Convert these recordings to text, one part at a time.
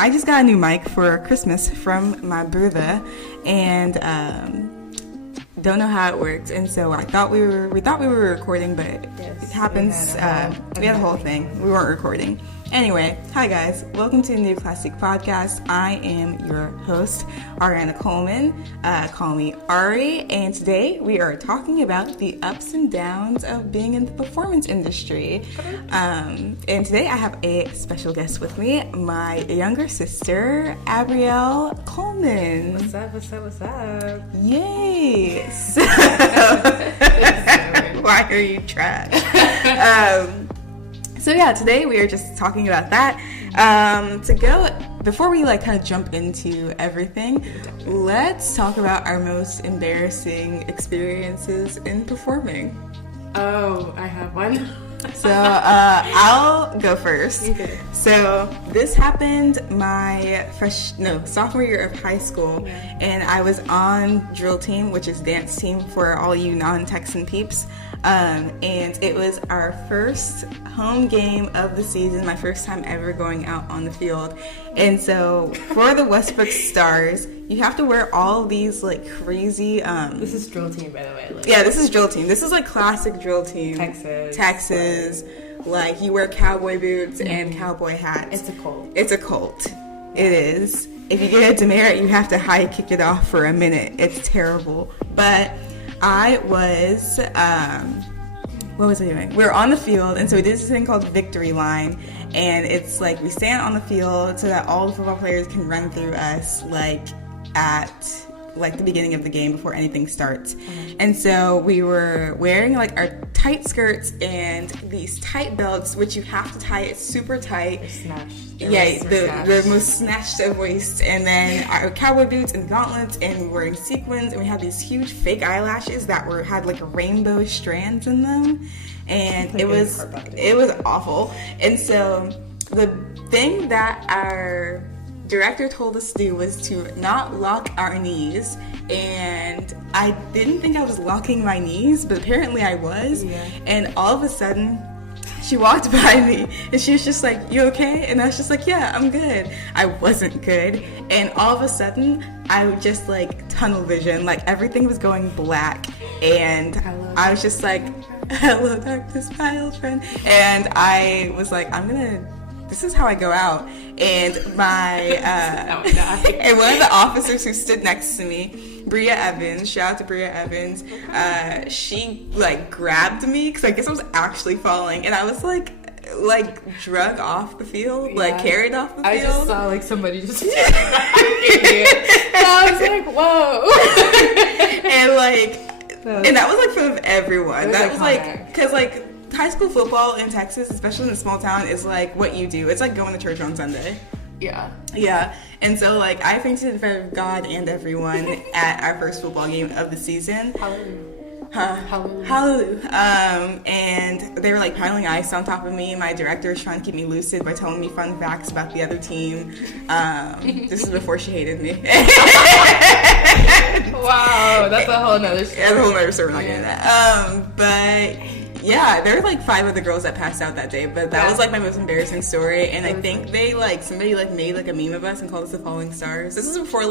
I just got a new mic for Christmas from my brother, and don't know how it works. And so I thought we were recording, but it happens. We had a whole thing. We weren't recording. Anyway, hi guys, welcome to the new Classique Podcast. I am your host, Ariana Coleman. Call me Ari, and today we are talking about the ups and downs of being in the performance industry. And today I have a special guest with me, my younger sister, Abriel Coleman. What's up, what's up, what's up? Yay! Why are you trash? So yeah, today we are just talking about that. Before we kind of jump into everything, let's talk about our most embarrassing experiences in performing. Oh, I have one. So I'll go first. Okay. So this happened my sophomore year of high school, and I was on drill team, which is dance team for all you non-Texan peeps. And it was our first home game of the season, my first time ever going out on the field. And so for the Westbrook Stars, you have to wear all these crazy This is drill team, by the way. Yeah, this is drill team. This is classic drill team. Texas. You wear cowboy boots and cowboy hats. It's a cult. It's a cult. It is. If you get a demerit, you have to high kick it off for a minute. It's terrible. But I was, what was I doing? We were on the field, and so we did this thing called victory line, and it's we stand on the field so that all the football players can run through us, at the beginning of the game before anything starts. And so we were wearing our tight skirts and these tight belts, which you have to tie it super tight. The most snatched of waist, and then our cowboy boots and gauntlets, and we were wearing sequins, and we had these huge fake eyelashes that had rainbow strands in them, and it was awful. And so the thing that our director told us to do was to not lock our knees, and I didn't think I was locking my knees, but apparently I was. And all of a sudden she walked by me and she was just like, "You okay?" And I was just like, "Yeah, I'm good." I wasn't good, and all of a sudden I would just tunnel vision, everything was going black, and I was just like, "Hello darkness, my old friend," and I was like, this is how I go out. And and one of the officers who stood next to me, Bria Evans, shout out to Bria Evans, she grabbed me because I guess I was actually falling, and I was drug off the field, carried off the field. I just saw somebody just and I was like, whoa. and that was in front of everyone. That was because high school football in Texas, especially in a small town, is what you do. It's going to church on Sunday. Yeah. And so I fainted in front of God and everyone at our first football game of the season. Hallelujah. And they were piling ice on top of me. My director was trying to keep me lucid by telling me fun facts about the other team. This is before she hated me. Wow, that's a whole nother story. That's a whole nother story. We're not getting that. But yeah, there were 5 other girls that passed out that day, but that was my most embarrassing story. And I think they somebody made a meme of us and called us the Falling Stars. This is before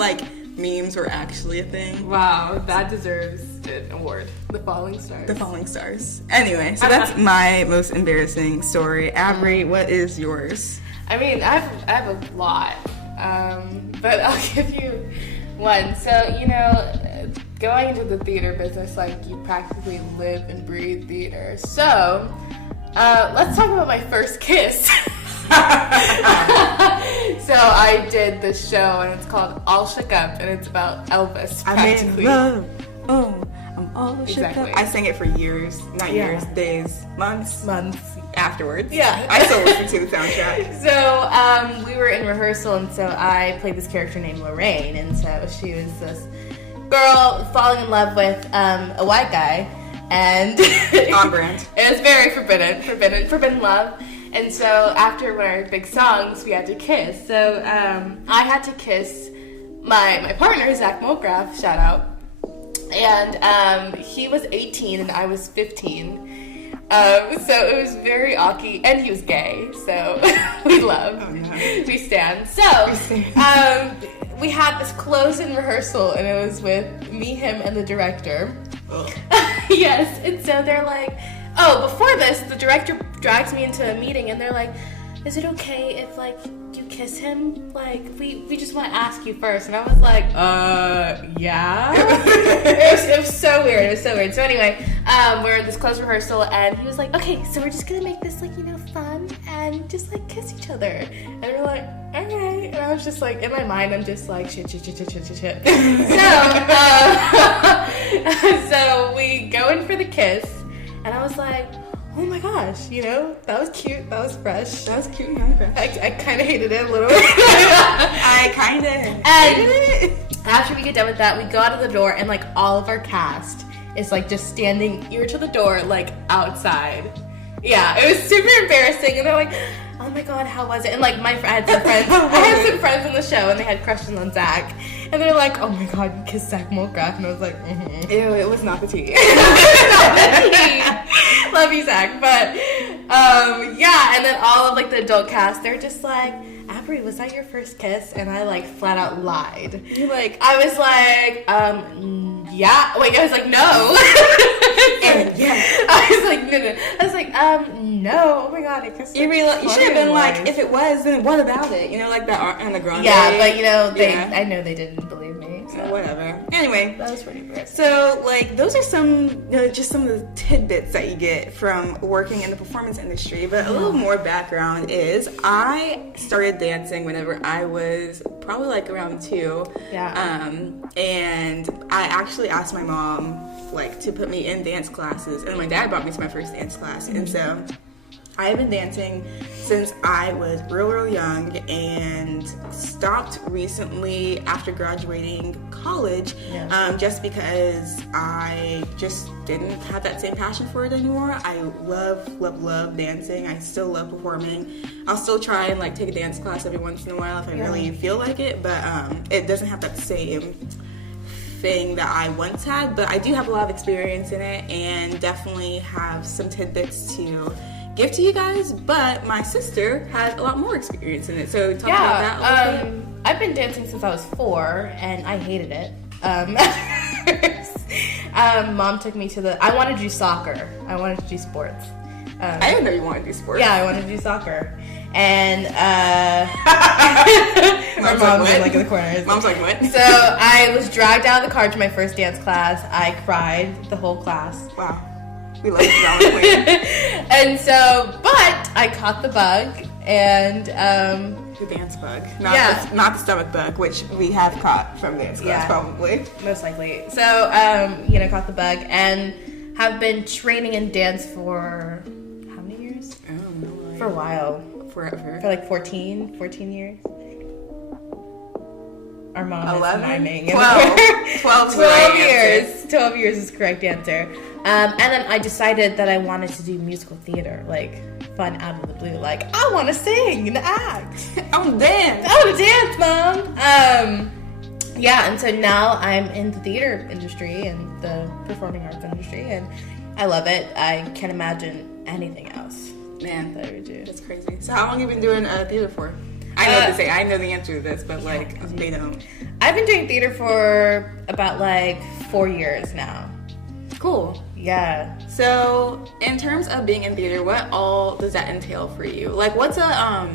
memes were actually a thing. Wow, that deserves an award. The Falling Stars. The Falling Stars. Anyway, so that's my most embarrassing story. Avery, what is yours? I mean, I have a lot, but I'll give you one. So, going into the theater business, you practically live and breathe theater. So, let's talk about my first kiss. So I did this show, and it's called All Shook Up, and it's about Elvis, practically. I'm in love. I'm all shook up. I sang it for years, not years, days, months afterwards. Yeah. I still listen to the soundtrack. So we were in rehearsal, and so I played this character named Lorraine, and so she was this girl falling in love with a white guy, and on brand. It was very forbidden love. And so after one of our big songs, we had to kiss. So I had to kiss my partner, Zach Mulgraff, shout out. And he was 18 and I was 15. So it was very awkward, and he was gay, so we love. Oh, no. We stand. So, we had this close-in rehearsal, and it was with me, him, and the director. Yes, and so they're like, oh, before this, the director drags me into a meeting, and they're like, is it okay if, like, you kiss him? Like, we just want to ask you first. And I was like, yeah? it was so weird. It was so weird. So anyway, we're at this close rehearsal, and he was like, okay, so we're just going to make this, like, fun, and just, like, kiss each other. And we're like, all right. And I was just, like, in my mind, I'm just like, shit. So we go in for the kiss, and I was like, oh my gosh, that was cute, that was fresh. That was cute and kind of fresh. I kind of hated it a little bit. I kind of hated it. After we get done with that, we go out of the door, and, like, all of our cast is, like, just standing ear to the door, like, outside. Yeah, it was super embarrassing, and they're like, oh my god, how was it? And, like, I had some friends on the show, and they had crushes on Zach. And they're like, oh my god, you kissed Zach Molgraff. And I was like, Ew, it was not the tea. Love you, Zach. But, yeah, and then all of, like, the adult cast, they're just like, Abriel, was that your first kiss? And I, like, flat out lied. I was like, yeah. Wait, I was like, no. Yeah. I was like, no. I was like, no. Oh my god, I kissed You should have been like, if it was, then what about it? Like the Ariana Grande. Yeah, but I know they didn't believe me. So. Whatever. Anyway, that was pretty embarrassing. So, like, those are some, just some of the tidbits that you get from working in the performance industry. But a little more background is I started dancing whenever I was probably like around 2. Yeah. And I actually asked my mom, like, to put me in dance classes, and my dad brought me to my first dance class. And so I have been dancing since I was real young, and stopped recently after graduating college, just because I just didn't have that same passion for it anymore. I love dancing. I still love performing. I'll still try and, like, take a dance class every once in a while if I really feel like it, but it doesn't have that same thing that I once had. But I do have a lot of experience in it, and definitely have some tidbits to give to you guys. But my sister has a lot more experience in it, so talk about that a little bit. I've been dancing since I was 4, and I hated it. Mom took me to I wanted to do soccer. I wanted to do sports. I didn't know you wanted to do sports. Yeah, I wanted to do soccer. And my mom's like in the corner. Mom's like, what? So I was dragged out of the car to my first dance class. I cried the whole class. Wow. We love the drama queen. And so, but I caught the bug, and the dance bug, not the stomach bug, which we have caught from dance class, probably, most likely. So, caught the bug, and have been training in dance for how many years? Oh, no. For a while. Forever. For like 14 years. Our mom 11? is miming. 12 years. 12 years is the correct answer. And then I decided that I wanted to do musical theater, like, fun out of the blue. Like, I want to sing and act. I want to dance. I want to dance, Mom. And so now I'm in the theater industry and the performing arts industry, and I love it. I can't imagine anything else. Man, that I would do. That's crazy. So how long have you been doing theater for? I know to say, I know the answer to this, but like, they don't. I've been doing theater for about like 4 years now. Cool. Yeah. So, in terms of being in theater, what all does that entail for you? Like, what's a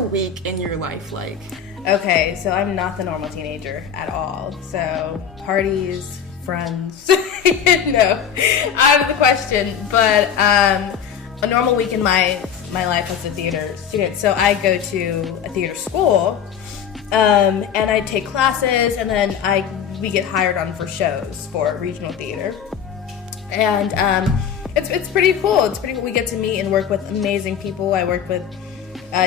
week in your life like? Okay, so I'm not the normal teenager at all. So, parties, friends, no, out of the question. But a normal week in my life as a theater student. So I go to a theater school, and I take classes, and then we get hired on for shows for regional theater. And it's pretty cool. It's pretty cool. We get to meet and work with amazing people. I work with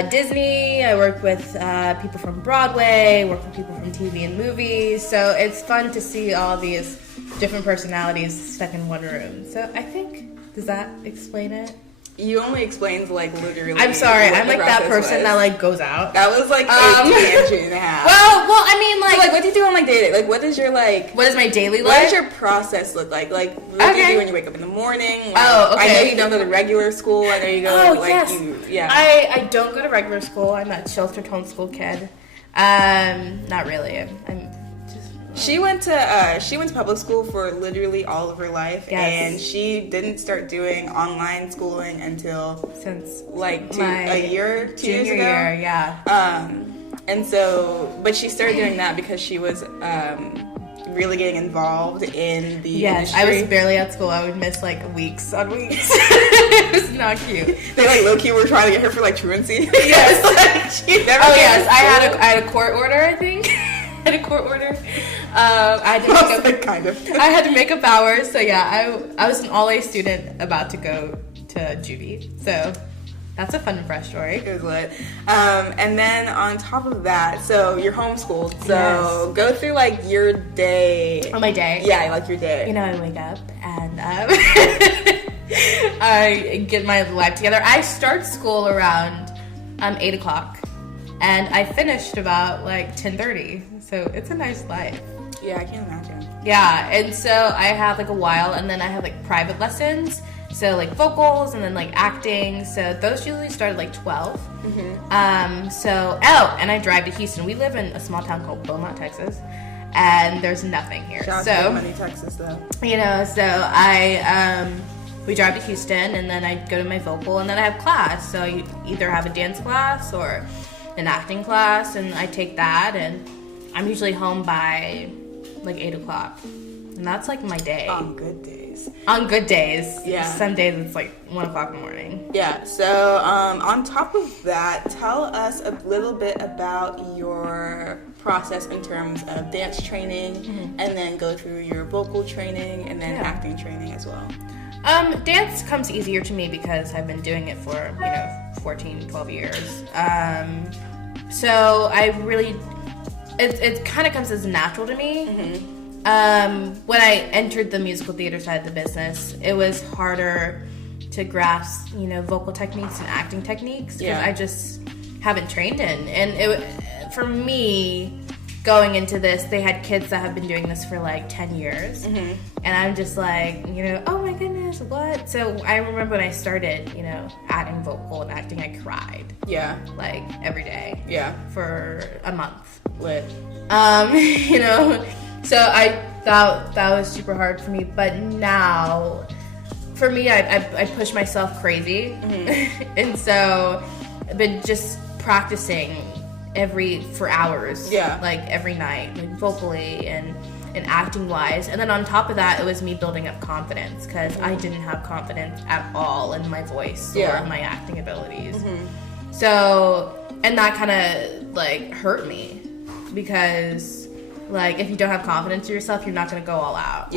Disney. I work with people from Broadway. Work with people from TV and movies. So it's fun to see all these different personalities stuck in one room. So I think, does that explain it? You only explained like literally. I'm sorry. I'm like that person that like goes out. That was like a tangent and a half. Well, I mean, like, so, like, what do you do on like day? Like, what is your like? What is my daily life? What does your process look like? Like, what do you do when you wake up in the morning? Like, Okay. I know you don't go to regular school. I know you go yes. I don't go to regular school. I'm a sheltered homeschool kid. Not really. I'm She went to public school for literally all of her life, and she didn't start doing online schooling until since like a year, 2 years ago. Year, yeah. And so, but she started doing that because she was really getting involved in the industry. I was barely at school. I would miss like weeks on weeks. It was not cute. They like low key were trying to get her for like truancy. Yes. Like, she never. Oh yes, I had a court order. I think. I had a court order. I had to make up hours. So yeah, I was an all-A student about to go to juvie. So that's a fun and fresh story. It was lit. And then on top of that, so you're homeschooled. So go through like your day. Oh, my day? Yeah, like your day. You know, I wake up and I get my life together. I start school around 8 o'clock. And I finished about like 10:30. So it's a nice life. Yeah, I can't imagine. Yeah, and so I have like a while, and then I have like private lessons. So like vocals and then like acting. So those usually start at like 12. Mm-hmm. And I drive to Houston. We live in a small town called Beaumont, Texas, and there's nothing here. Shout out to Money, Texas, though. You know, so we drive to Houston, and then I go to my vocal, and then I have class. So you either have a dance class or an acting class, and I take that, and I'm usually home by like 8 o'clock. And that's like my day. On good days. On good days. Yeah. Some days it's like 1 o'clock in the morning. Yeah. So on top of that, tell us a little bit about your process in terms of dance training, and then go through your vocal training and then acting training as well. Dance comes easier to me because I've been doing it for, 14, 12 years. So I really, it kind of comes as natural to me. When I entered the musical theater side of the business, it was harder to grasp, vocal techniques and acting techniques because I just haven't trained in. And for me, going into this, they had kids that have been doing this for like 10 years. And I'm just like, oh my goodness, what? So I remember when I started, adding vocal and acting, I cried. Yeah. Like every day. Yeah. For a month. Lit. So I thought that was super hard for me. But now, for me, I push myself crazy. And so I've been just practicing for hours, like every night, like vocally and acting wise. And then on top of that, it was me building up confidence because I didn't have confidence at all in my voice or my acting abilities. So, and that kind of like hurt me because like if you don't have confidence in yourself, you're not going to go all out.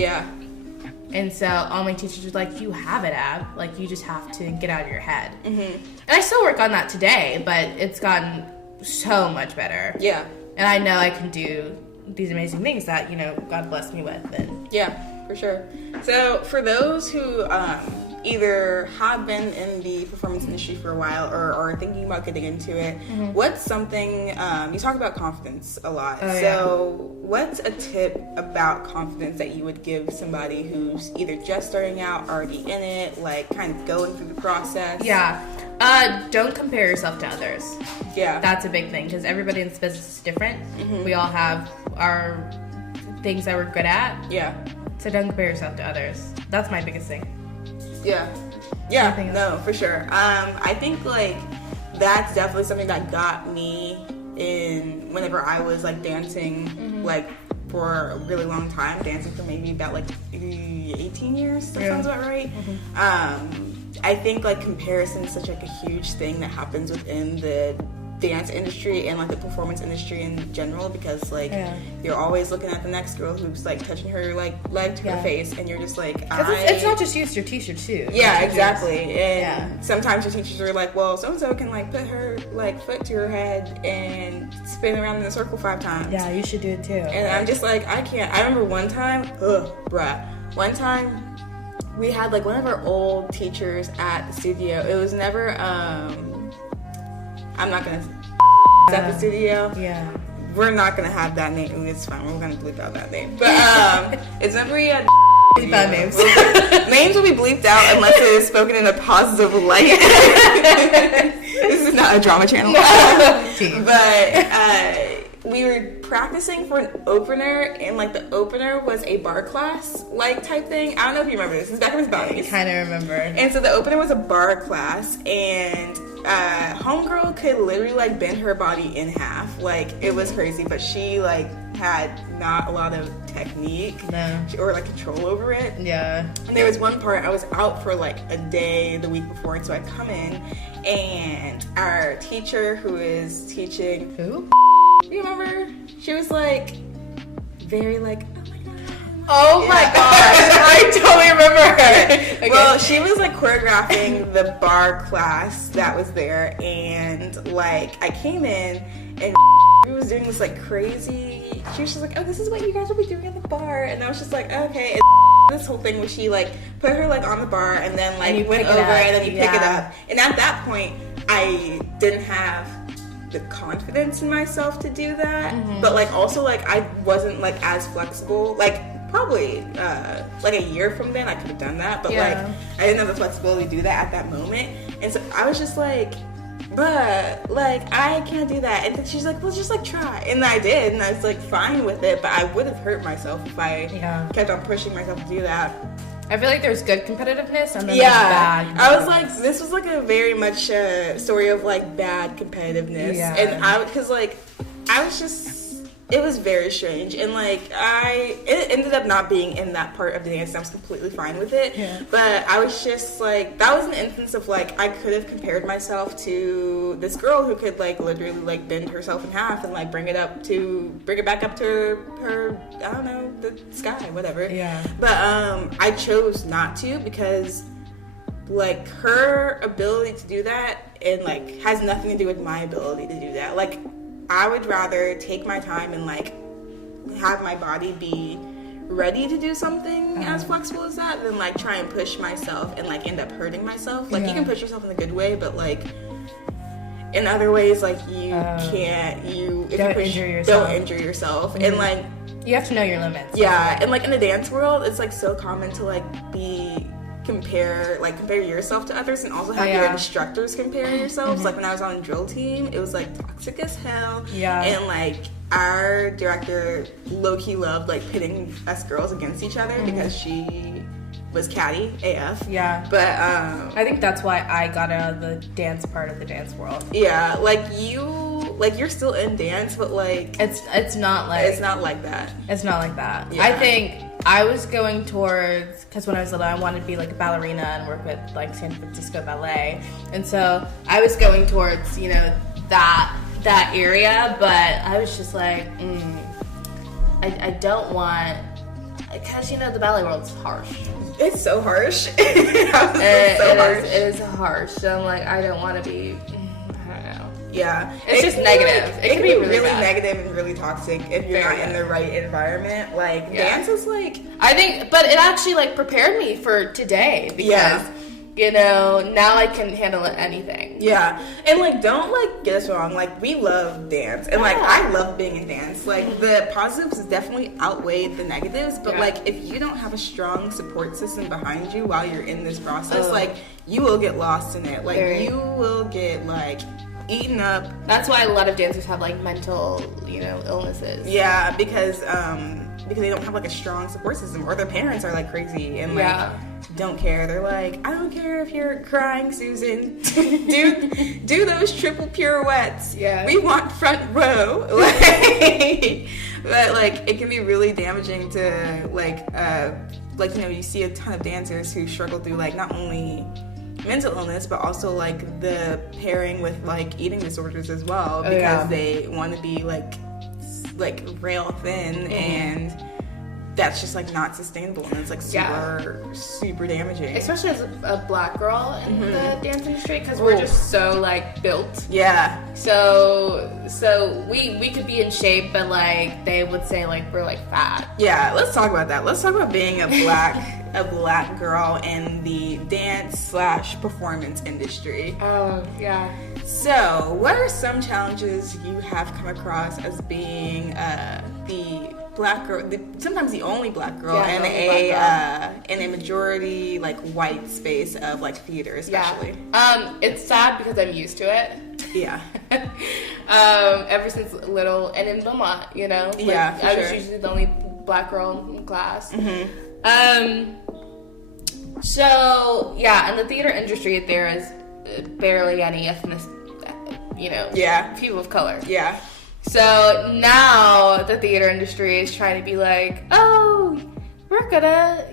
And so all my teachers were like, you have it, Ab. Like, you just have to get out of your head. And I still work on that today, but it's gotten so much better. And I know I can do these amazing things that, God blessed me with. And for sure. So for those who either have been in the performance industry for a while or are thinking about getting into it, what's something, you talk about confidence a lot. What's a tip about confidence that you would give somebody who's either just starting out, already in it, like kind of going through the process? Don't compare yourself to others. That's a big thing because everybody in this business is different. We all have our things that we're good at. So don't compare yourself to others. That's my biggest thing. No, for sure. I think like that's definitely something that got me in whenever I was like dancing like for a really long time, dancing for maybe about like 18 years. That sounds about right. I think like comparison is such like a huge thing that happens within the dance industry and like the performance industry in general because like you're always looking at the next girl who's like touching her like leg to her face and you're just like it's not just you, it's your teacher too. Exactly. And sometimes your teachers are like, well, so-and-so can like put her like foot to her head and spin around in a circle 5 times. You should do it too. And I'm just like, I can't. I remember one time we had like one of our old teachers at the studio. It was never I'm not gonna at the studio. Yeah. We're not gonna have that name. It's fine. We're gonna bleep out that name. But it's never at bleep out names. Names will be bleeped out unless it is spoken in a positive light. This is not a drama channel. But we were practicing for an opener, and like the opener was a bar class like type thing. I don't know if you remember this. It's back in his body. I kind of remember. And so the opener was a bar class, and homegirl could literally like bend her body in half. Like it was crazy, but she like had not a lot of technique or like control over it. Yeah. And there was one part I was out for like a day the week before, and so I come in, and our teacher who is teaching. Who? You remember? She was like very like, oh my gosh, I totally remember her. Okay. Well, she was like choreographing the bar class that was there, and like I came in and she was doing this like crazy. She was just like, oh, this is what you guys will be doing at the bar, and I was just like, okay. And this whole thing where she like put her like on the bar and then like went over and then you pick it up, and at that point I didn't have the confidence in myself to do that, but like also like I wasn't like as flexible. Like probably like a year from then I could have done that, but like I didn't have the flexibility to do that at that moment, and so I was just like, but like I can't do that. And then she's like, well, just like try, and I did, and I was like fine with it, but I would have hurt myself if I kept on pushing myself to do that. I feel like there's good competitiveness and then there's bad. I was like, this was like a very much story of like bad competitiveness, and because like I was just, it was very strange, and like it ended up not being in that part of the dance, and I was completely fine with it. But I was just like, that was an instance of like I could have compared myself to this girl who could like literally like bend herself in half and like bring it back up to her I don't know, the sky, whatever. But I chose not to, because like her ability to do that and like has nothing to do with my ability to do that. Like I would rather take my time and like have my body be ready to do something as flexible as that than like try and push myself and like end up hurting myself. Like you can push yourself in a good way, but like in other ways, like you can't. Don't injure yourself. And like you have to know your limits. Yeah, and like in the dance world, it's like so common to like compare yourself to others, and also have your instructors compare yourselves. Like when I was on the drill team, it was like toxic as hell. And like our director low-key loved like pitting us girls against each other because she was catty AF. But I think that's why I got out of the dance part of the dance world. You're still in dance, but like it's not like that. It's not like that. I think I was going towards, because when I was little I wanted to be like a ballerina and work with like San Francisco Ballet, and so I was going towards that area, but I was just like I don't want, because the ballet world's harsh. It's so harsh. It is harsh. So I'm like, I don't want to be. I don't know. Yeah, it's just negative. It can be really negative and really toxic if you're not in the right environment. Like dance is like, I think, but it actually like prepared me for today, because now I can handle anything. Yeah, and like don't like get us wrong. Like we love dance, and like I love being in dance. Like the positives definitely outweigh the negatives, but like if you don't have a strong support system behind you while you're in this process, like you will get lost in it. Like you will get like eaten up. That's why a lot of dancers have like mental, illnesses. Yeah, because they don't have like a strong support system, or their parents are like crazy and like don't care. They're like, I don't care if you're crying, Susan. do those triple pirouettes. We want front row. But like it can be really damaging to you see a ton of dancers who struggle through like not only mental illness, but also like the pairing with like eating disorders as well, because they want to be like rail thin, and that's just like not sustainable, and it's like super damaging, especially as a black girl in the dance industry, because we're just so like built. So we could be in shape, but like they would say like we're like fat. Let's talk about that. Let's talk about being a black a black girl in the dance/performance industry. Oh, yeah. So, what are some challenges you have come across as being the black girl, sometimes the only black girl, in a majority like white space of like theater, especially? Yeah. It's sad because I'm used to it. Yeah. Ever since little, and in Beaumont, you know, like, yeah, I was usually the only black girl in class. Mm-hmm. So yeah, in the theater industry, there is barely any ethnic, people of color. Yeah. So now the theater industry is trying to be like, oh, we're gonna,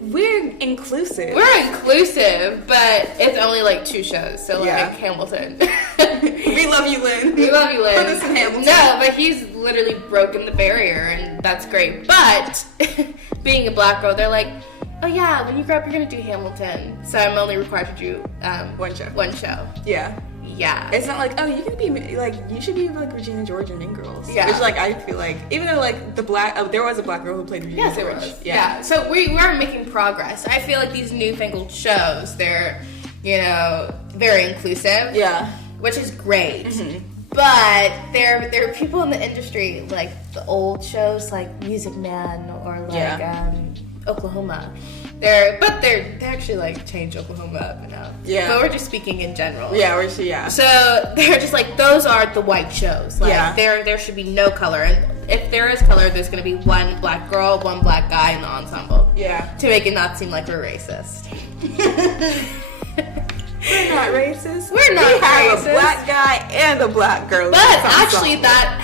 we're inclusive. We're inclusive, but it's only like 2 shows. So like Hamilton. We love you, Lynn. We love you, Lynn. Put us in Hamilton. No, but he's literally broken the barrier, and that's great. But being a black girl, they're like, oh yeah, when you grow up, you're gonna do Hamilton. So I'm only required to do one show. One show. Yeah. Yeah. It's not like, oh, you can be like, you should be like Regina George and Mean Girls. Yeah. Which like I feel like, even though like there was a black girl who played Regina George. Yes, it was. Yeah. So we are making progress. I feel like these newfangled shows, they're, very inclusive. Yeah. Which is great. Mm-hmm. But there are people in the industry, like the old shows like Music Man or like Oklahoma. They actually like changed Oklahoma up now. Yeah. But we're just speaking in general. Yeah, So they're just like, those are the white shows. Like there should be no color. And if there is color, there's gonna be one black girl, one black guy in the ensemble. Yeah. To make it not seem like we're racist. We're not racist. We're not we have racist. A black guy and a black girl. But actually that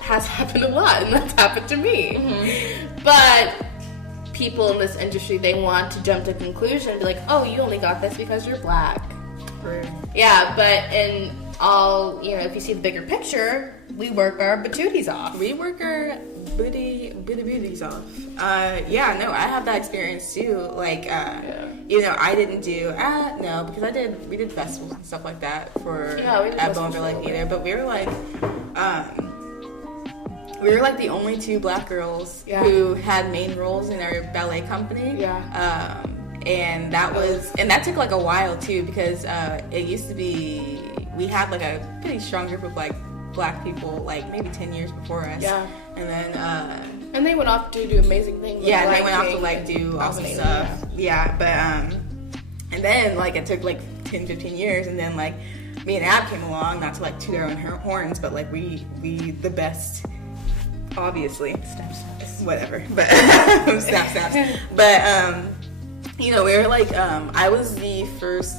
has happened a lot, and that's happened to me. Mm-hmm. But people in this industry, they want to jump to conclusion and be like, oh, you only got this because you're black. True. Yeah, but in all, if you see the bigger picture, we work our patooties off. We work our booties off. I have that experience too. Like, I didn't do, because we did festivals and stuff like that at Bonneville Lake Theater, but we were like the only 2 black girls who had main roles in our ballet company. Yeah. And that took like a while too, because it used to be, we had like a pretty strong group of like black people like maybe 10 years before us. Yeah. And then and they went off to do amazing things. Yeah, and they went off to like do awesome stuff. Yeah, but and then like it took like 10-15 years, and then like me and Ab came along, not to like toot our own horns, but like we the best, obviously. Snaps. Whatever. But snaps. But we were like I was the first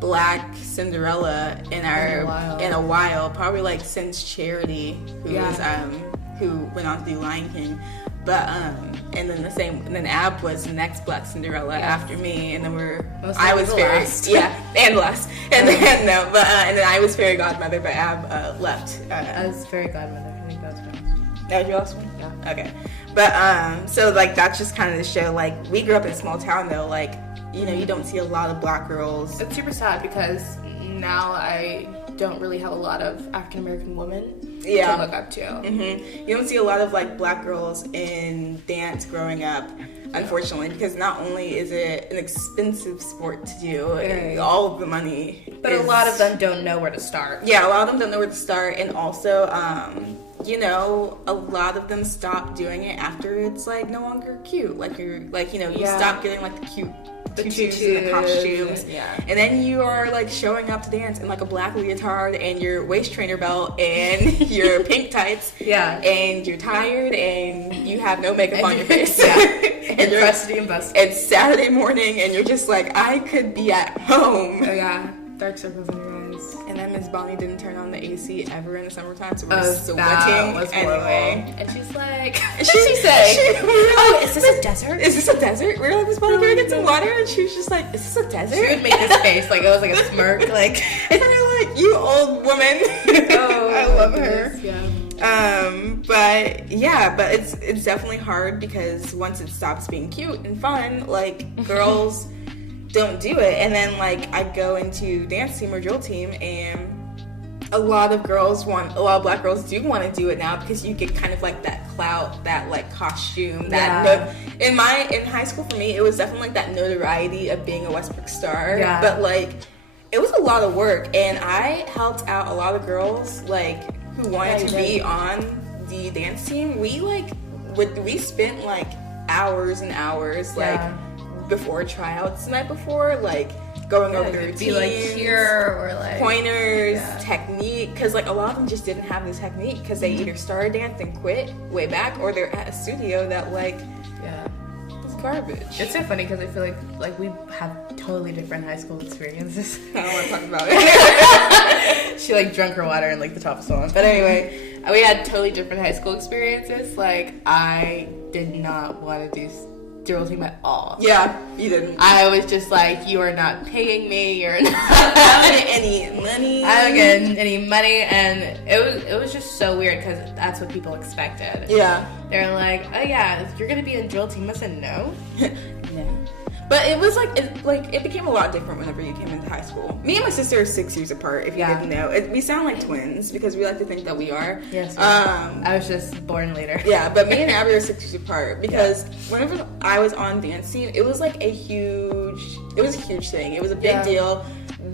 black Cinderella in a while, probably like since Charity, who went on to do Lion King. But and then Ab was the next black Cinderella after me, and then I was fairy last. And last, and then and then I was fairy godmother, but Ab left. I was fairy godmother. I think that's right. That was your last one? Yeah. Okay. But so like that's just kind of the show. Like we grew up in a small town though, like you don't see a lot of black girls. It's super sad because now I don't really have a lot of African American women to look up to. Mm-hmm. You don't see a lot of like black girls in dance growing up, unfortunately, because not only is it an expensive sport to do, all of the money, but a lot of them don't know where to start. Yeah, a lot of them don't know where to start, and also a lot of them stop doing it after it's like no longer cute. Like you stop getting like the cute tutus and the costumes, and then you are like showing up to dance in like a black leotard and your waist trainer belt and your pink tights, and you're tired and you have no makeup on your face, and you're crusty and busted. It's Saturday morning and you're just like, I could be at home. Oh yeah, dark circles in your eyes. And then Miss Bonnie didn't turn on the AC ever in the summertime, so we're sweating anyway. And she's like, what did she say? Is this a desert? Is this a desert? We were like, Miss Bonnie, can we get some water? And she was just like, is this a desert? She would make this face like it was like a smirk, like. And I'm like, you old woman. I love her. But it's definitely hard because once it stops being cute and fun, like girls don't do it. And then like I go into dance team or drill team, and a lot of black girls do want to do it now because you get kind of like that clout, that like costume, that in high school for me, it was definitely like that notoriety of being a Westbrook star. Yeah. But like, it was a lot of work, and I helped out a lot of girls like who wanted to be on the dance team. We spent like hours and hours like before tryouts the night before, like going over the routines, be like here or like pointers, technique, because like a lot of them just didn't have the technique because they either started dance and quit way back, or they're at a studio that like was garbage. It's so funny because I feel like we have totally different high school experiences. I don't want to talk about it. She like drunk her water and like the top of someone. But anyway, we had totally different high school experiences. Like I did not want to do drill team at all. Yeah, you didn't. I was just like, you are not paying me. You're not getting any money. I don't get any money, and it was just so weird because that's what people expected. Yeah, they're like, oh yeah, you're gonna be in drill team. I said no. No. But it was it became a lot different whenever you came into high school. Me and my sister are 6 years apart, if you didn't know. We sound like twins because we like to think that we are. Yes. I was just born later. Yeah, but me and Abby are 6 years apart because whenever I was on dance team, it was like a huge thing. It was a big deal.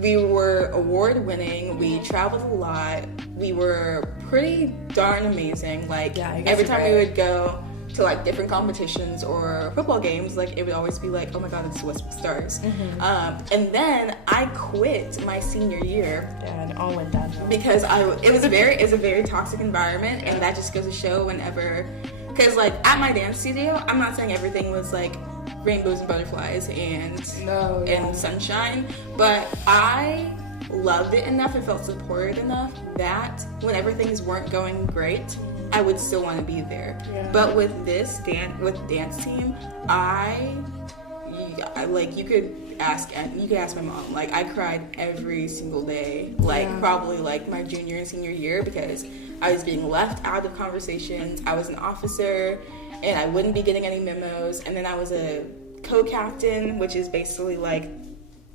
We were award winning. We traveled a lot. We were pretty darn amazing. Like every time we would go to like different competitions or football games, like it would always be like, oh my god, it's the Westbrook Stars. And then I quit my senior year. Yeah, and it all went downhill because it was a very toxic environment, and that just goes to show whenever, because like at my dance studio, I'm not saying everything was like rainbows and butterflies and sunshine, but I loved it enough and felt supported enough that whenever things weren't going great, I would still want to be there. Yeah. But with dance team, I like, you could ask my mom. Like, I cried every single day, like probably like my junior and senior year, because I was being left out of conversations. I was an officer and I wouldn't be getting any memos, and then I was a co-captain, which is basically like,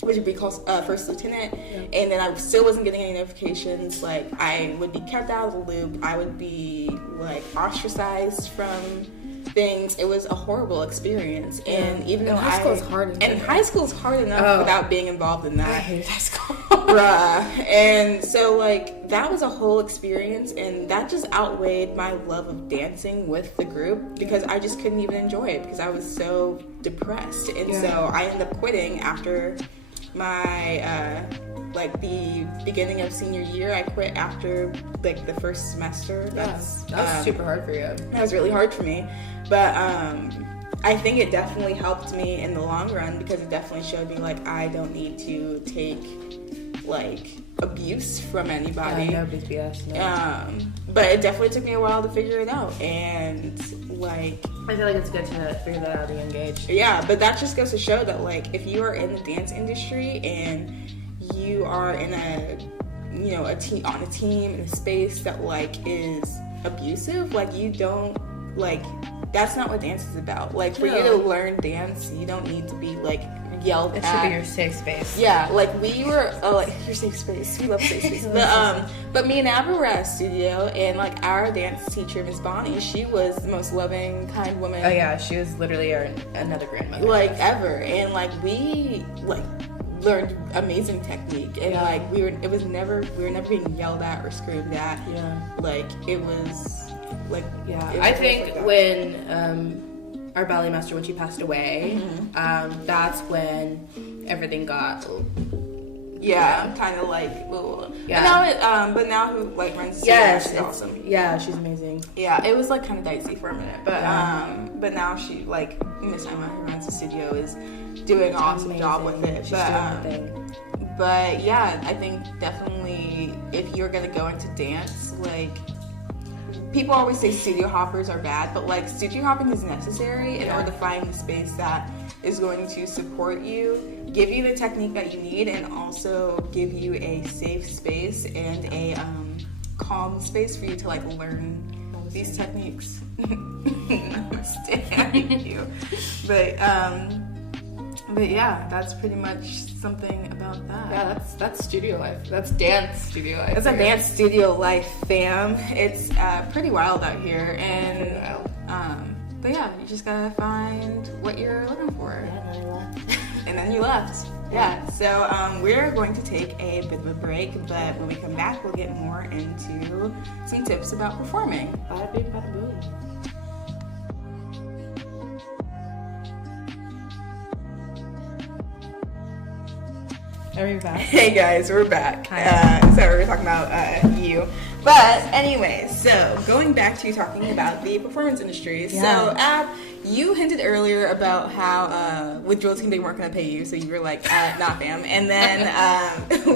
which would be called first lieutenant, and then I still wasn't getting any notifications. Like, I would be kept out of the loop. I would be like ostracized from things. It was a horrible experience, and even though high school is hard, high school is hard enough without being involved in that. I hate high school, bruh. And so like that was a whole experience, and that just outweighed my love of dancing with the group, because I just couldn't even enjoy it because I was so depressed, and so I ended up quitting after my like the beginning of senior year. I quit after like the first semester. That was super hard for you. That was really hard for me, but I think it definitely helped me in the long run, because it definitely showed me like I don't need to take like abuse from anybody. No big BS. No. But it definitely took me a while to figure it out, and like I feel like it's good to figure that out at a young age. Yeah, but that just goes to show that like if you are in the dance industry and you are in a team in a space that like is abusive, like you don't like, that's not what dance is about. Like for you to learn dance, you don't need to be like yelled at. It should be your safe space. Yeah, like we were like your safe space. We love safe space. But me and Abby were at a studio, and like our dance teacher, Miss Bonnie, she was the most loving, kind woman. Oh yeah, she was literally another grandmother. Like ever, and like we like learned amazing technique, and like we were never being yelled at or screamed at. Yeah, like it was like I think like when our ballet master, when she passed away, that's when everything got kind of like but now who like runs the studio, she's awesome. Yeah, she's amazing. Yeah, it was like kind of dicey for a minute, but now she like Miss Emma, who runs the studio, is doing an awesome job with it. She's doing her thing. But yeah, I think definitely if you're gonna go into dance, like, people always say studio hoppers are bad, but like studio hopping is necessary in order to find the space that is going to support you, give you the technique that you need, and also give you a safe space and a calm space for you to like learn these techniques. Understand you. But But yeah, that's pretty much something about that. Yeah, that's studio life. That's dance studio life. It's a dance studio life, fam. It's pretty wild out here, and but yeah, you just gotta find what you're looking for. And then you left. Yeah. So we're going to take a bit of a break, but when we come back, we'll get more into some tips about performing. Bada bing, bada boom. Are we back? Hey guys, we're back. So we're talking about you. But anyway, so going back to talking about the performance industry. Yeah. So Ab, you hinted earlier about how with Drill Team they weren't going to pay you, so you were like, nah fam. And then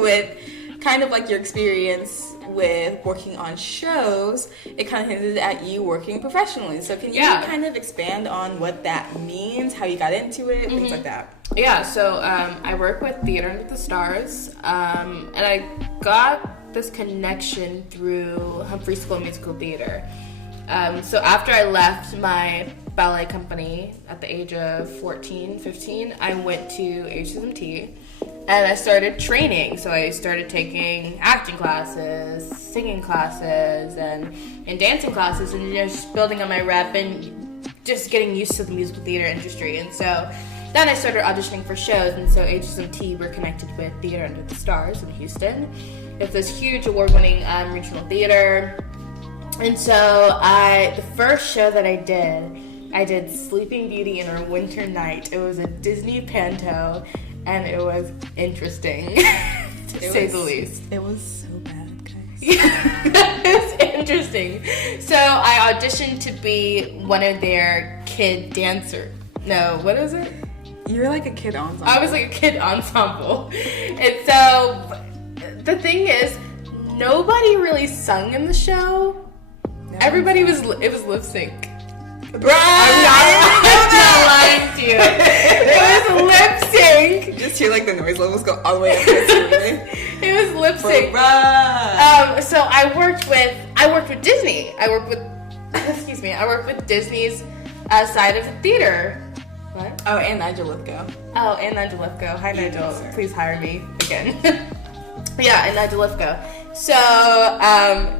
with kind of like your experience with working on shows, it kind of hinted at you working professionally. So can you kind of expand on what that means, how you got into it, things like that? Yeah, so I work with Theater Under the Stars, and I got this connection through Humphrey School of Musical Theater. So after I left my ballet company at the age of 14, 15, I went to HSMT and I started training. So I started taking acting classes, singing classes, and dancing classes, and just building on my rep and just getting used to the musical theater industry. And so then I started auditioning for shows, and so HSMT were connected with Theater Under the Stars in Houston. It's this huge award-winning regional theater. And so the first show that I did Sleeping Beauty in a Winter Night. It was a Disney panto, and it was interesting, to say the least. It was so bad, guys. It's interesting. So I auditioned to be one of their kid dancers. No, what is it? You're like a kid ensemble. I was like a kid ensemble. And so the thing is, nobody really sung in the show. No. Everybody was lip sync. Bruh, I'm not lying to you. It was lip sync. Just hear like the noise levels go all the way up to the ceiling. It was lip sync. So I worked with Disney. I worked with Disney's side of the theater. What? Oh, and Nigel Lithgow. Hi, Nigel. Please hire me again. Yeah, and Nigel Lithgow. So,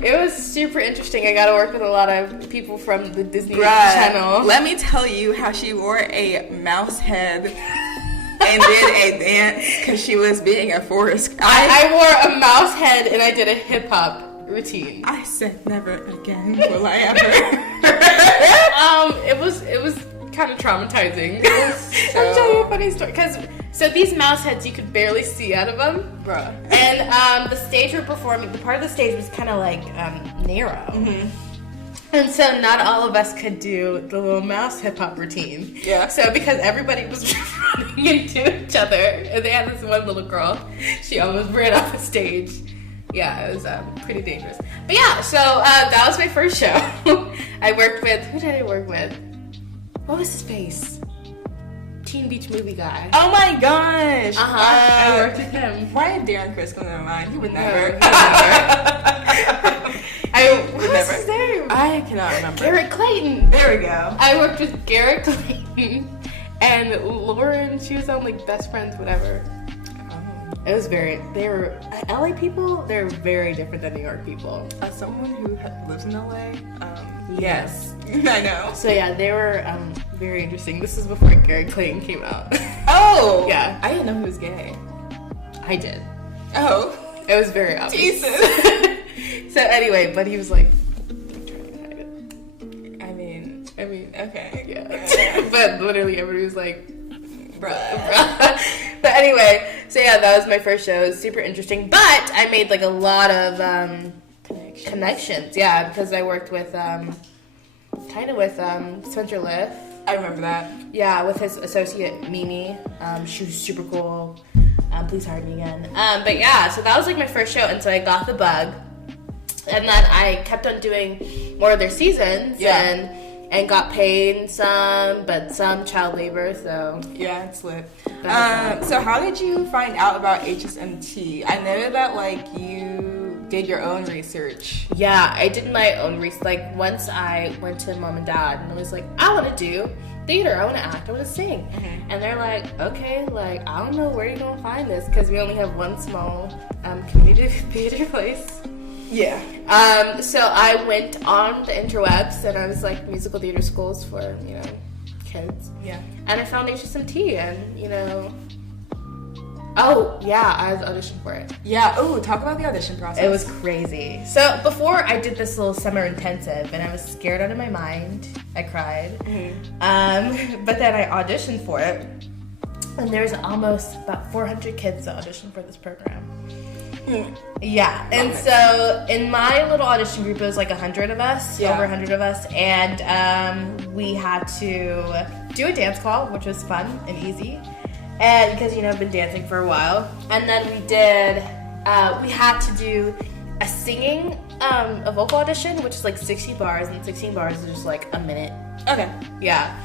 it was super interesting. I got to work with a lot of people from the Disney Channel. Let me tell you how she wore a mouse head and did a dance because she was being a forest. I wore a mouse head and I did a hip-hop routine. I said never again will I ever. It was kind of traumatizing. I'll tell you a funny story. So these mouse heads, you could barely see out of them. Bruh. And the stage we're performing, the part of the stage was kind of like narrow. Mm-hmm. And so not all of us could do the little mouse hip-hop routine. Yeah. So because everybody was running into each other, and they had this one little girl, she almost ran off the stage. Yeah, it was pretty dangerous. But yeah, so that was my first show. Who did I work with? What was his face? Teen Beach Movie guy. Oh my gosh! I worked with him. Why did Darren Criss come to mind? He would never. What's his name? I cannot remember. Garrett Clayton. There we go. I worked with Garrett Clayton and Lauren. She was on like Best Friends, whatever. It was they were LA people. They're very different than New York people. As someone who lives in LA, yes, I know. So yeah, they were very interesting. This is before Garrett Clayton came out. Oh, yeah. I didn't know he was gay. I did. Oh, it was very obvious. Jesus. So anyway, but he was like trying to hide it. I mean, okay, yeah. But literally, everybody was like, bruh. But anyway, so yeah, that was my first show. It was super interesting, but I made like a lot of connections. Yeah, because I worked with Spencer Liff. I remember that. Yeah, with his associate Mimi. She was super cool. Please hire me again. But yeah, so that was like my first show, and so I got the bug, and then I kept on doing more of their seasons. Yeah. And got paid some, but some child labor, so... Yeah, it's lit. So how did you find out about HSMT? I know that, like, you did your own research. Yeah, I did my own research. Like, once I went to mom and dad, and I was like, I want to do theater. I want to act. I want to sing. And they're like, okay, like, I don't know where you're going to find this because we only have one small community theater place. Yeah. So I went on the interwebs and I was like, musical theater schools for, you know, kids. Yeah. And I found HSMT and, you know, oh, yeah, I was auditioning for it. Yeah. Oh, talk about the audition process. It was crazy. So before I did this little summer intensive and I was scared out of my mind. I cried. But then I auditioned for it. And there's almost about 400 kids that auditioned for this program. Yeah. And so in my little audition group, it was like 100 of us, over 100 of us. And we had to do a dance call, which was fun and easy. And because, you know, I've been dancing for a while. And then we had to do a singing, a vocal audition, which is like 60 bars, and 16 bars is just like a minute. Okay. Yeah.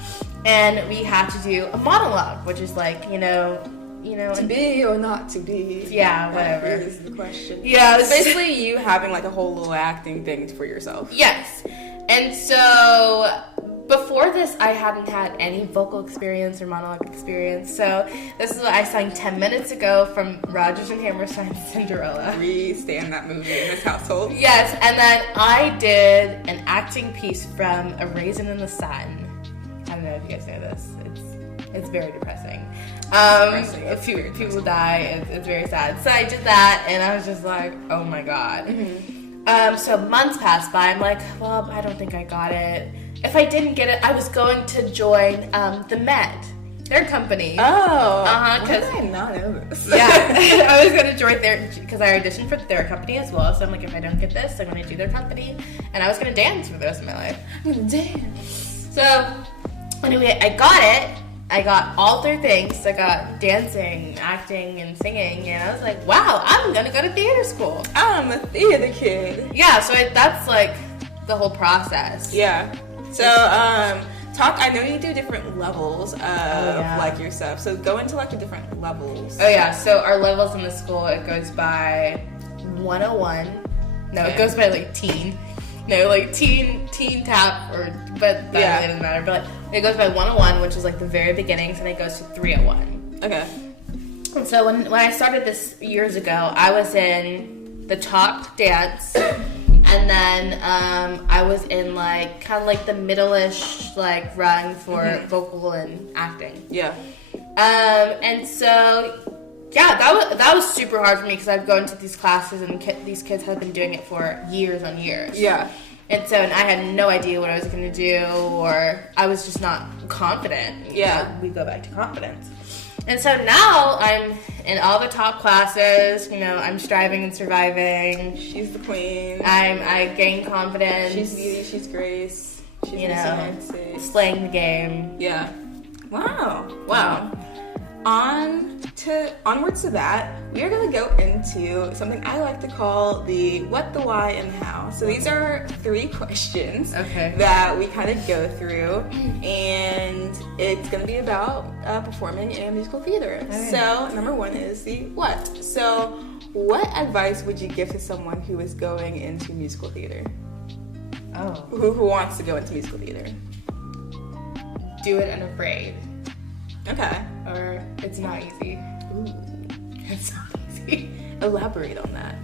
And we had to do a monologue, which is like, you know. To be or not to be. Yeah, whatever. Is the question. Yeah. It's basically you having like a whole little acting thing for yourself. Yes. And so before this, I hadn't had any vocal experience or monologue experience. So this is what I sang 10 minutes ago from Rodgers and Hammerstein's Cinderella. We stand that movie in this household. Yes, and then I did an acting piece from A Raisin in the Sun. I don't know if you guys know this. It's very depressing. A few people die. It's very sad. So I did that, and I was just like, oh my god. So months passed by. I'm like, well, I don't think I got it. If I didn't get it, I was going to join the Met, their company. Oh. Why did I not know this? Yeah, I was going to join their, because I auditioned for their company as well. So I'm like, if I don't get this, I'm going to do their company. And I was going to dance for the rest of my life. I'm going to dance. So anyway, I got it. I got all their things. I got dancing, acting, and singing. And I was like, wow, I'm going to go to theater school. I'm a theater kid. Yeah, so that's like the whole process. Yeah. So, I know you do different levels of like your stuff. So go into like the different levels. Oh yeah, so our levels in the school, it goes by 101. No, it goes by like teen. No, like teen tap, but that really doesn't matter. But like, it goes by 101, which is like the very beginnings, and it goes to 301. Okay. And so when I started this years ago, I was in the talk dance. And then I was in like kind of like the middle-ish like run for vocal and acting. Yeah. And so yeah, that was super hard for me because I'd go into these classes and these kids had been doing it for years on years. Yeah. And I had no idea what I was going to do, or I was just not confident. Yeah. We go back to confidence. And so now I'm in all the top classes, you know, I'm striving and surviving. She's the queen. I gain confidence. She's beauty, she's grace. She's, you know, slaying the game. Yeah. Wow. Onwards to that, we are going to go into something I like to call the what, the why, and the how. So these are 3 questions that we kind of go through, and it's going to be about performing in musical theater. Okay. So number 1 is the what. So what advice would you give to someone who is going into musical theater? Oh. Who wants to go into musical theater? Do it unafraid. Okay. Or it's not easy. Ooh. It's not easy. Elaborate on that.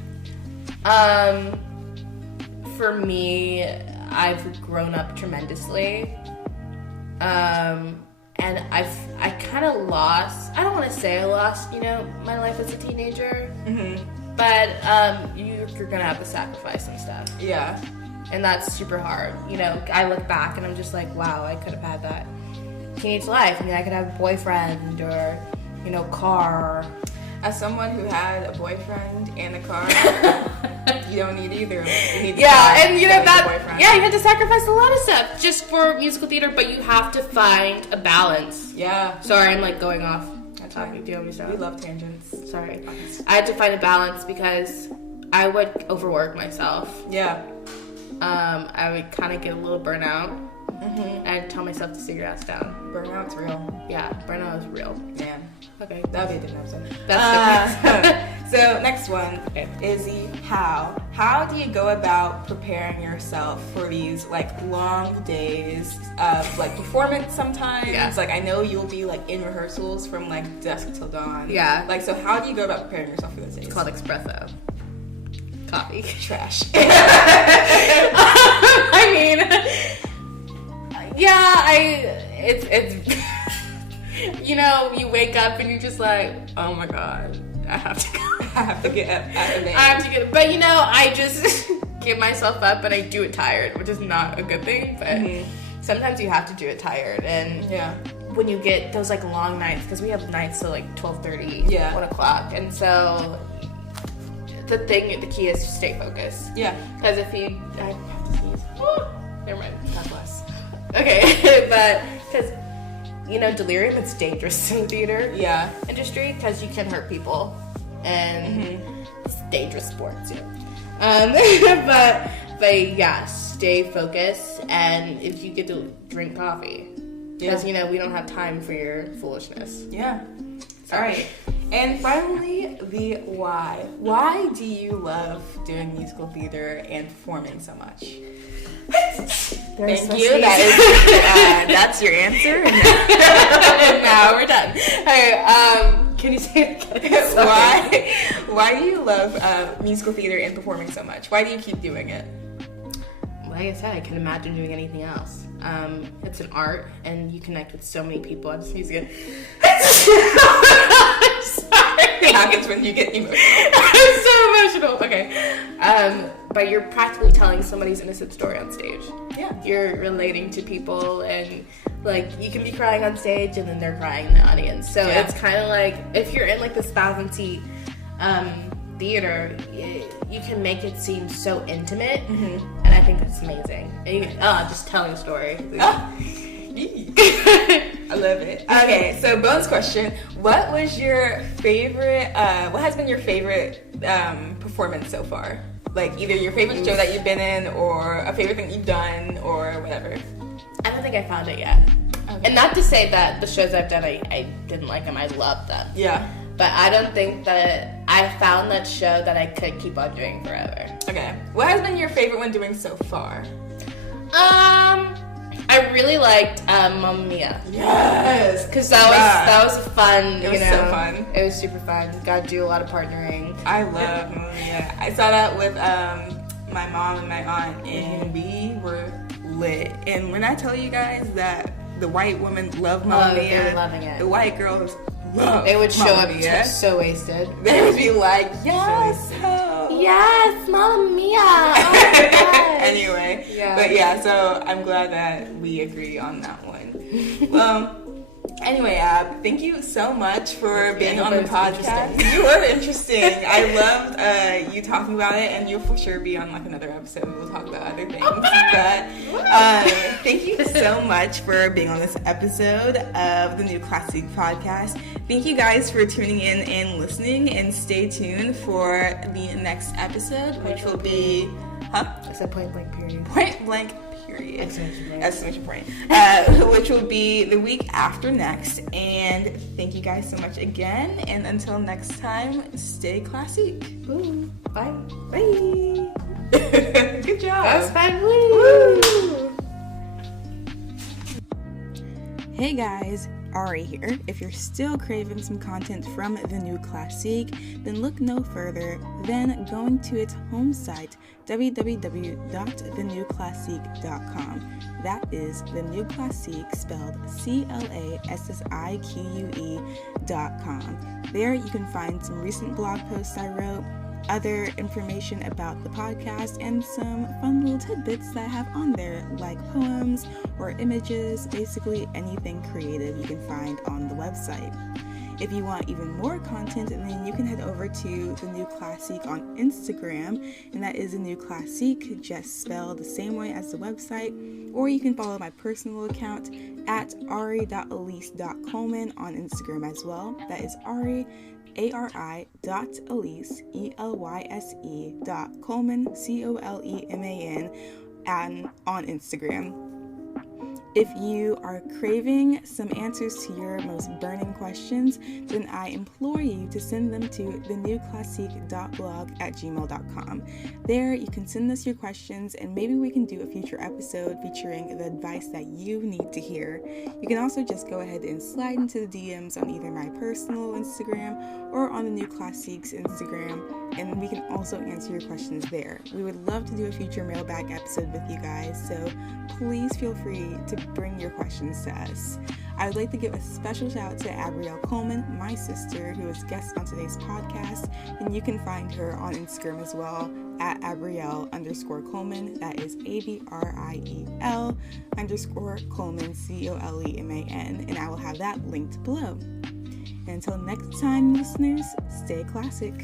For me, I've grown up tremendously. And I kind of lost, I don't want to say I lost, you know, my life as a teenager. But you're going to have to sacrifice some stuff. Yeah. And that's super hard. You know, I look back and I'm just like, wow, I could have had that teenage life. I mean, I could have a boyfriend or, you know, car. As someone who had a boyfriend and a car, you don't need either. You need and you know that. Yeah, you have to sacrifice a lot of stuff just for musical theater, but you have to find a balance. Yeah. Sorry, I'm like going off. I'm talking. Do you want me to stop? We love tangents. Sorry. I had to find a balance because I would overwork myself. Yeah. I would kind of get a little burnout. I'd tell myself to sit your ass down. Burnout's real. Yeah, burnout is real. Man. Okay. That would be a different episode. That's different. So next one, Izzy, how do you go about preparing yourself for these like long days of like performance sometimes? Yeah. Like I know you'll be like in rehearsals from like dusk till dawn. Yeah. Like, so how do you go about preparing yourself for those days? It's called espresso. Coffee. Trash. I mean, yeah, it's you know, you wake up and you're just like, oh my god, I have to go. I have to get up out of bed. I have to get, but you know, I just get myself up and I do it tired, which is not a good thing, but sometimes you have to do it tired. And when you get those like long nights, because we have nights till like 12:30, 1 o'clock, and so the key is to stay focused. Yeah. Because if you, I have to sneeze. Never mind. God bless. Okay, but because you know, delirium, it's dangerous in the theater industry because you can hurt people and it's dangerous sports. But yeah, stay focused, and if you get to drink coffee, because you know we don't have time for your foolishness. Yeah. All right. And finally, the why. Why do you love doing musical theater and performing so much? Thank you. That's your answer. And now we're done. Hey, can you say it again? Why do you love musical theater and performing so much? Why do you keep doing it? Like I said, I can imagine doing anything else. It's an art, and you connect with so many people. I just need to get. Sorry. It happens when you get emotional. I'm so emotional. Okay. But you're practically telling somebody's innocent story on stage. Yeah. You're relating to people, and like you can be crying on stage, and then they're crying in the audience. So it's kind of like if you're in like this 1,000-seat theater, you can make it seem so intimate, and I think that's amazing. And you, just telling a story. I love it. Okay, so bonus question: what was your favorite? What has been your favorite performance so far? Like either your favorite show that you've been in, or a favorite thing you've done, or whatever. I don't think I found it yet. Okay. And not to say that the shows I've done, I didn't like them. I loved them. Yeah. But I don't think that I found that show that I could keep on doing forever. Okay. What has been your favorite one doing so far? I really liked Mamma Mia. Yes. Because that was fun. It was so fun. It was super fun. Got to do a lot of partnering. I love Mamma Mia. I saw that with my mom and my aunt, and we were lit. And when I tell you guys that the white women love Mamma Mia, they were loving it. The white girls. They would show up so wasted. They would be like, yes, yes, Mamma Mia. Oh my God. Anyway, but yeah, so I'm glad that we agree on that one. Anyway, thank you so much for being on the podcast. You were interesting. I loved you talking about it, and you'll for sure be on like another episode. We'll talk about other things. But thank you so much for being on this episode of the new Classique Podcast. Thank you guys for tuning in and listening, and stay tuned for the next episode, which will be, I said point blank period. Point blank period. Exclamation point. Which will be the week after next. And thank you guys so much again. And until next time, stay classique. Ooh, bye. Bye. Good job. That was fun. Woo. Hey guys, Ari here. If you're still craving some content from the new Classique, then look no further than going to its home site, www.thenewclassique.com. That is the new Classique, spelled CLASSIQUE.com. There you can find some recent blog posts I wrote, other information about the podcast, and some fun little tidbits that I have on there, like poems or images, basically anything creative you can find on the website. If you want even more content, then you can head over to The New Classique on Instagram, and that is The New Classique, just spelled the same way as the website, or you can follow my personal account at ari.elise.coleman on Instagram as well. That is Ari, ARI.Elise, ELYSE.Coleman, COLEMAN, and on Instagram. If you are craving some answers to your most burning questions, then I implore you to send them to thenewclassique.blog@gmail.com. There, you can send us your questions, and maybe we can do a future episode featuring the advice that you need to hear. You can also just go ahead and slide into the DMs on either my personal Instagram or on the New Classique's Instagram, and we can also answer your questions there. We would love to do a future mailbag episode with you guys, so please feel free to bring your questions to us. I would like to give a special shout out to Abriel Coleman, my sister, who is guest on today's podcast, and you can find her on Instagram as well at Abriel_Coleman. That is ABRIEL_Coleman, COLEMAN, and I will have that linked below. And until next time, listeners, stay classic.